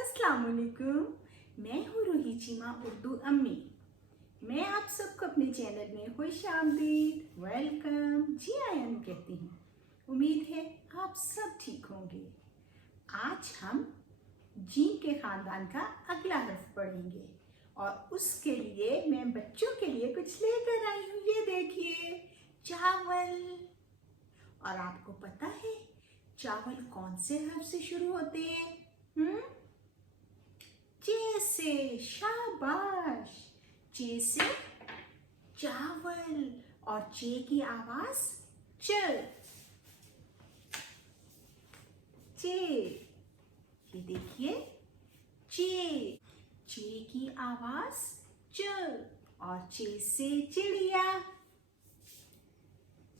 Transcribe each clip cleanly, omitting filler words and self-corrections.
अस्सलाम वालेकुम। मैं हूँ रोहिचिमा उर्दू अम्मी। मैं आप सबको अपने चैनल में खुश आमदीद, वेलकम, जी आयन कहती हूँ। उम्मीद है आप सब ठीक होंगे। आज हम जीन के ख़ानदान का अगला हर्फ पढ़ेंगे और उसके लिए मैं बच्चों के लिए कुछ लेकर आई हूँ। ये देखिए, चावल। और आपको पता है चावल कौन से हर्फ से शुरू होते हैं? चे से, शाबाश। चे से चावल और चे की आवाज च। चे, ये देखिए, चे। चे की आवाज च और चे से चिड़िया।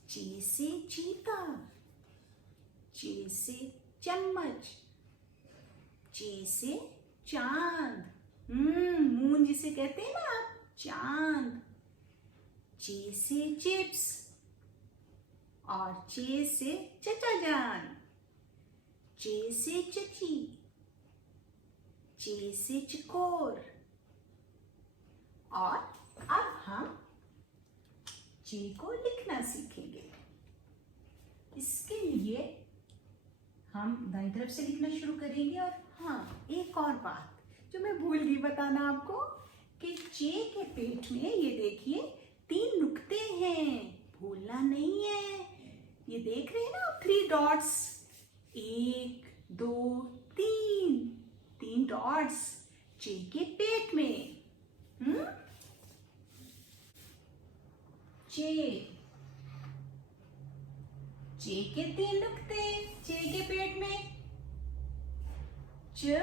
चे से चीता। चे से चम्मच। चे से चांद। मून जिसे कहते हैं ना आप, चांद। चे से चिप्स और चे से चचा जान। चे से चची। चे से चकोर। और अब हम चे को लिखना सीखेंगे। इसके लिए हम दाईं तरफ से लिखना शुरू करेंगे। और हाँ, एक और बात जो मैं भूल गई बताना आपको कि चे के पेट में ये देखिए 3 नुक्ते हैं, भूलना नहीं है। ये देख रहे हैं ना, 3 डॉट्स, 1 2 3 डॉट्स चे के पेट में। चे के 3 नुक्ते चे के पेट में। चे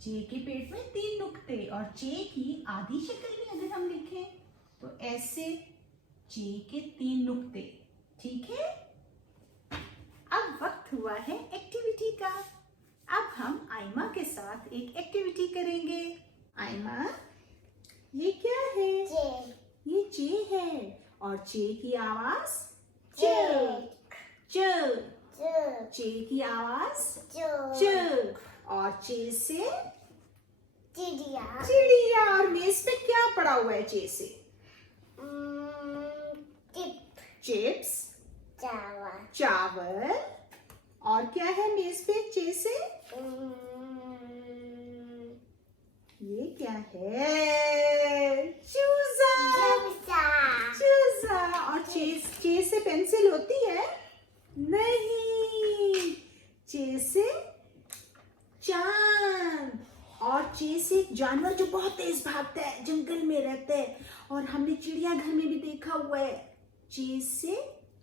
चे के पेट में 3 नुक्ते और चे की आधी शक्ल में अगर हम लिखें तो ऐसे, चे के 3 नुक्ते। ठीक है, अब वक्त हुआ है एक्टिविटी का। अब हम आयमा के साथ एक एक्टिविटी करेंगे। आयमा, ये क्या है? चे। ये चे है और चे की आवाज च। च। चे की आवाज च और चे से चिड़िया। चिड़िया। और मेज पे क्या पड़ा हुआ है चे से? चिप्स, चावल। चावल। और क्या है मेज पे चे से? ये क्या है? चूजा। चूजा। और चे से पेंसिल होती है? नहीं, चे से चांद। और चे से एक जानवर जो बहुत तेज भागता है, जंगल में रहता है और हमने चिड़ियाघर में भी देखा हुआ है। चे से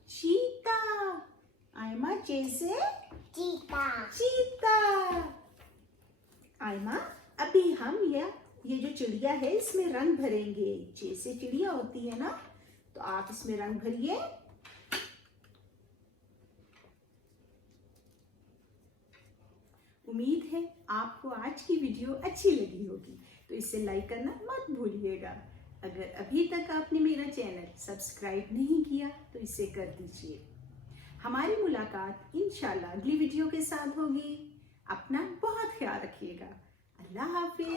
चीता। आयमा, चे से चीता। चीता। आयमा, अभी हम ये जो चिड़िया है इसमें रंग भरेंगे। चे से चिड़िया होती है ना, तो आप इसमें रंग भरिए। उम्मीद है आपको आज की वीडियो अच्छी लगी होगी, तो इसे लाइक करना मत भूलिएगा। अगर अभी तक आपने मेरा चैनल सब्सक्राइब नहीं किया तो इसे कर दीजिए। हमारी मुलाकात इंशाल्लाह अगली वीडियो के साथ होगी। अपना बहुत ख्याल रखिएगा। अल्लाह हाफिज।